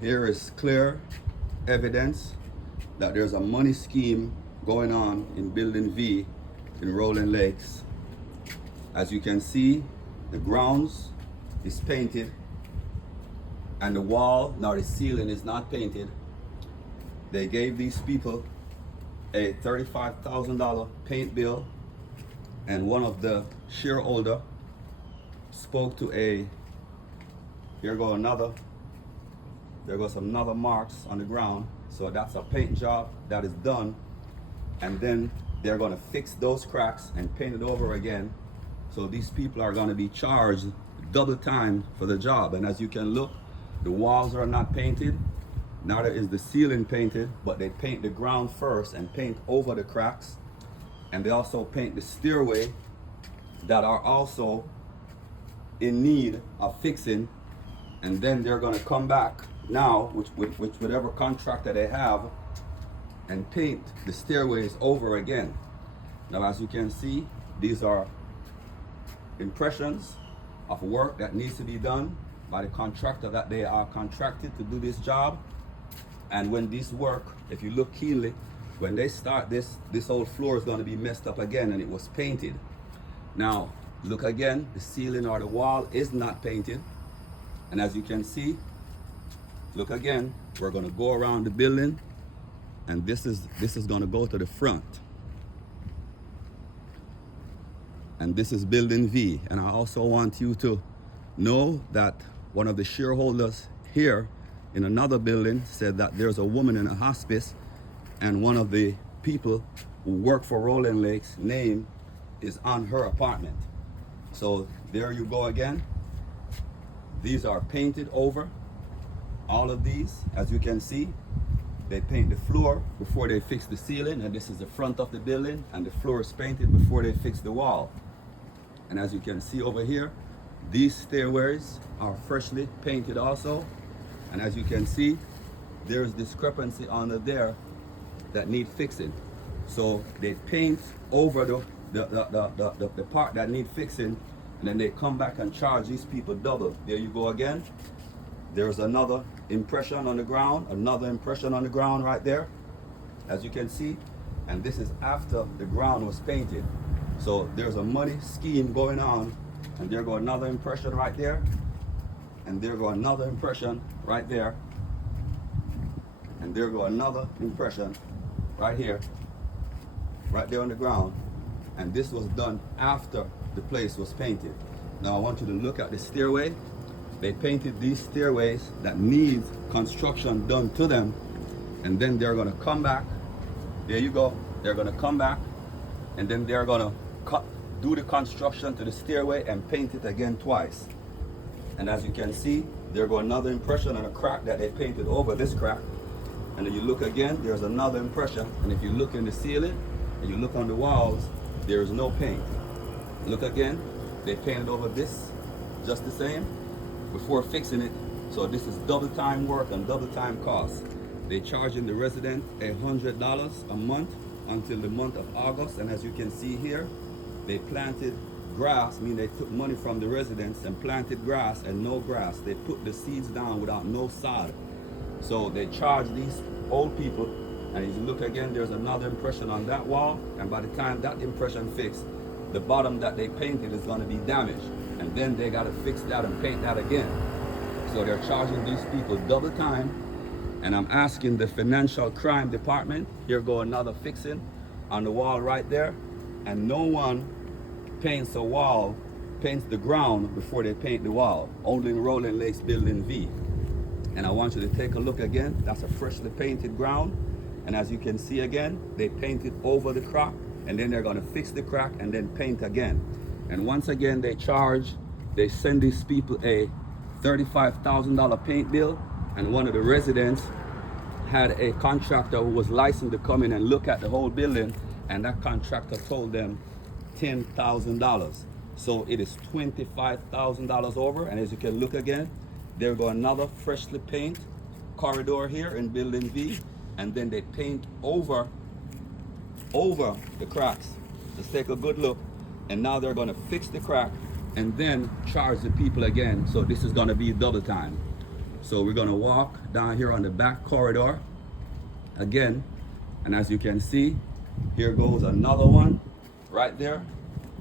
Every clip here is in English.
Here is clear evidence that there's a money scheme going on in Building V in Rolen Lakes. As you can see, the grounds is painted and the wall, now the ceiling is not painted. They gave these people a $35,000 paint bill, and one of the shareholder spoke to here goes some another marks on the ground. So that's a paint job that is done, and then they're gonna fix those cracks and paint it over again. So these people are gonna be charged double time for the job. And as you can look, the walls are not painted, neither is the ceiling painted, but they paint the ground first and paint over the cracks. And they also paint the stairway that are also in need of fixing. And then they're gonna come back now, with whatever contractor they have, and paint the stairways over again. Now, as you can see, these are impressions of work that needs to be done by the contractor that they are contracted to do this job. And when this work, if you look keenly, when they start this whole floor is going to be messed up again, and it was painted. Now, look again, the ceiling or the wall is not painted. And as you can see, look again, we're going to go around the building, and this is going to go to the front. And this is Building V. And I also want you to know that one of the shareholders here in another building said that there's a woman in a hospice, and one of the people who work for Rolen Lakes' name is on her apartment. So there you go again. These are painted over. All of these, as you can see, they paint the floor before they fix the ceiling, and this is the front of the building, and the floor is painted before they fix the wall. And as you can see over here, these stairways are freshly painted also. And as you can see, there's discrepancy under there that need fixing. So they paint over the part that need fixing, and then they come back and charge these people double. There you go again. There's another impression on the ground, right there, as you can see. And this is after the ground was painted. So there's a money scheme going on, and there go another impression right there, and there go another impression right there, and there go another impression right here, right there on the ground. And this was done after the place was painted. Now I want you to look at the stairway. They painted these stairways that need construction done to them, and then they're gonna come back. There you go. They're gonna come back, and then they're gonna do the construction to the stairway and paint it again twice. And as you can see, there go another impression on a crack that they painted over this crack. And then you look again, there's another impression. And if you look in the ceiling and you look on the walls, there is no paint. Look again, they painted over this just the same before fixing it. So this is double time work and double time cost. They charging the resident $100 a month until the month of August. And as you can see here, they planted grass, I mean they took money from the residents and planted grass and no grass. They put the seeds down without no sod. So they charge these old people, and if you look again, there's another impression on that wall, and by the time that impression fixed, the bottom that they painted is going to be damaged, and then they got to fix that and paint that again. So they're charging these people double time. And I'm asking the financial crime department, here go another fixing on the wall right there, and no one paints a wall, paints the ground before they paint the wall. Only in Rolen Lakes Building V. And I want you to take a look again. That's a freshly painted ground. And as you can see again, they painted over the crack, and then they're gonna fix the crack and then paint again. And once again, they send these people a $35,000 paint bill. And one of the residents had a contractor who was licensed to come in and look at the whole building, and that contractor told them $10,000. So it is $25,000 over. And as you can look again, there go another freshly paint corridor here in Building V, and then they paint over the cracks. Just take a good look, and now they're going to fix the crack and then charge the people again. So this is going to be double time. So we're gonna walk down here on the back corridor again, and as you can see, here goes another one right there.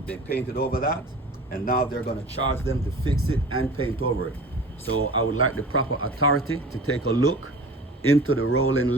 They painted over that, and now they're gonna charge them to fix it and paint over it. So I would like the proper authority to take a look into the Rolen